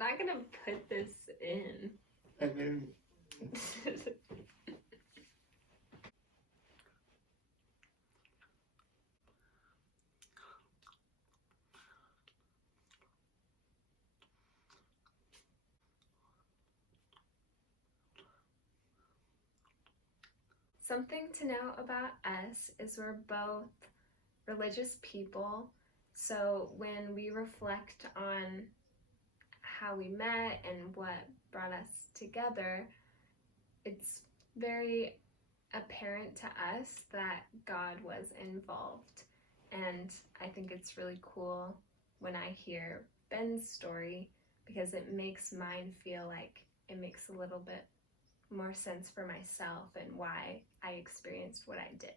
not gonna put this in. And then Something to know about us is we're both religious people. So when we reflect on how we met and what brought us together, it's very apparent to us that God was involved. And I think it's really cool when I hear Ben's story because it makes mine feel like it makes a little bit more sense for myself and why I experienced what I did.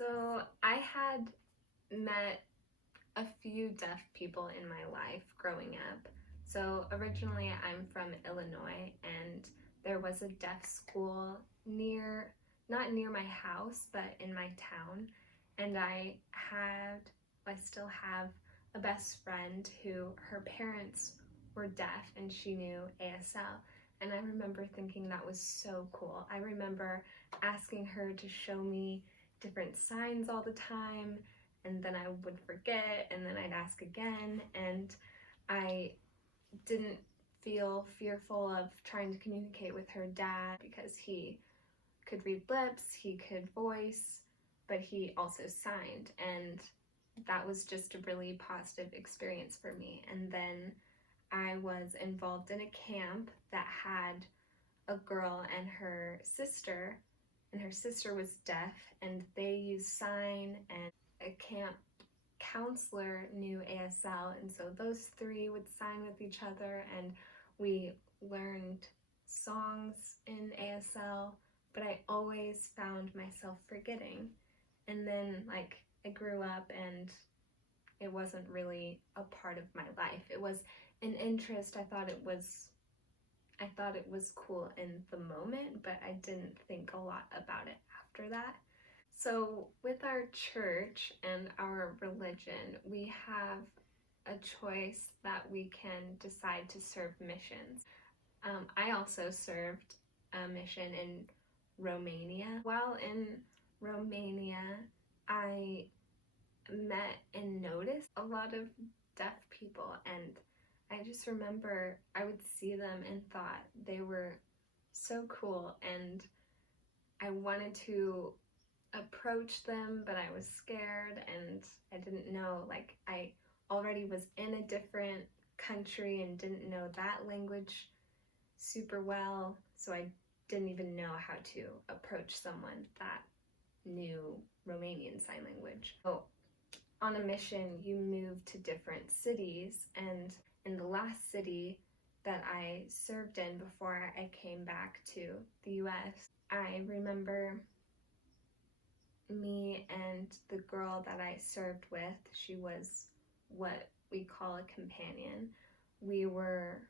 So I had met a few deaf people in my life growing up. So originally I'm from Illinois, and there was a deaf school near, not near my house, but in my town. And I still have a best friend who her parents were deaf and she knew ASL. And I remember thinking that was so cool. I remember asking her to show me different signs all the time, and then I would forget, and then I'd ask again, and I didn't feel fearful of trying to communicate with her dad because he could read lips, he could voice, but he also signed, and that was just a really positive experience for me. And then I was involved in a camp that had a girl and her sister was deaf, and they used sign, and a camp counselor knew ASL, and so those three would sign with each other, and we learned songs in ASL, but I always found myself forgetting. And then, like, I grew up and it wasn't really a part of my life. It was an interest. I thought it was cool in the moment, but I didn't think a lot about it after that. So, with our church and our religion, we have a choice that we can decide to serve missions. I also served a mission in Romania. While in Romania, I met and noticed a lot of deaf people, and I just remember I would see them and thought they were so cool, and I wanted to approach them, but I was scared and I didn't know. Like, I already was in a different country and didn't know that language super well, so I didn't even know how to approach someone that knew Romanian Sign Language. So, on a mission, you move to different cities, and in the last city that I served in before I came back to the US, I remember me and the girl that I served with, she was what we call a companion. We were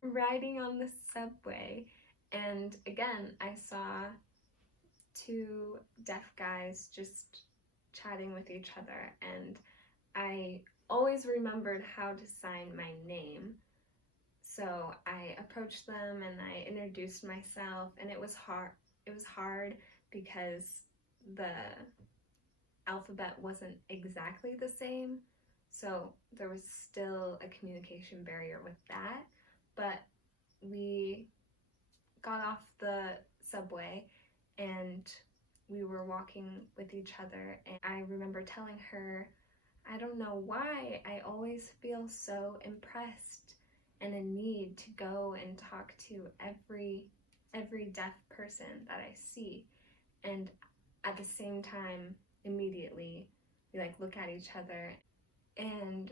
riding on the subway, and again, I saw two deaf guys just chatting with each other, and I always remembered how to sign my name. So I approached them and I introduced myself, and it was hard. It was hard because the alphabet wasn't exactly the same, so there was still a communication barrier with that. But we got off the subway and we were walking with each other, and I remember telling her, I don't know why I always feel so impressed and a need to go and talk to every deaf person that I see. And at the same time, immediately we like look at each other and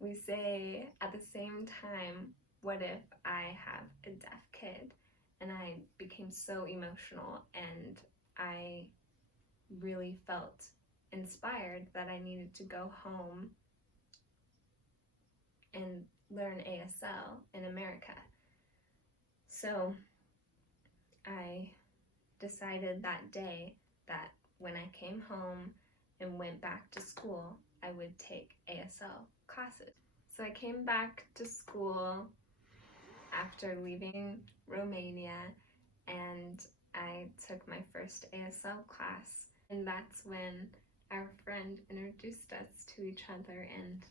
we say at the same time, what if I have a deaf kid? And I became so emotional, and I really felt inspired that I needed to go home and learn ASL in America. So I decided that day that when I came home and went back to school, I would take ASL classes. So I came back to school after leaving Romania, and I took my first ASL class, and that's when our friend introduced us to each other, and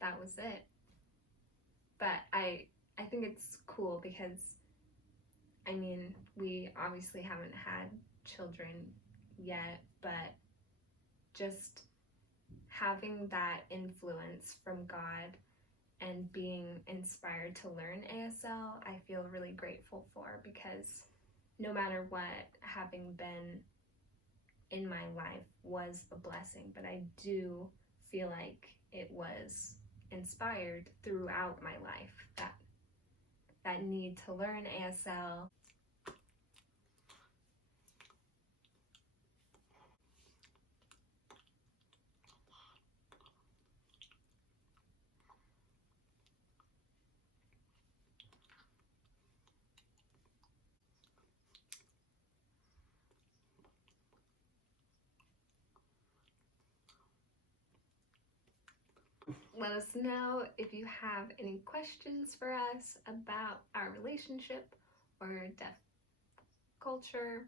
that was it. But I think it's cool because, I mean, we obviously haven't had children yet, but just having that influence from God and being inspired to learn ASL, I feel really grateful for, because no matter what, having been in my life was a blessing, but I do feel like it was inspired throughout my life, that need to learn ASL. let us know if you have any questions for us about our relationship or deaf culture.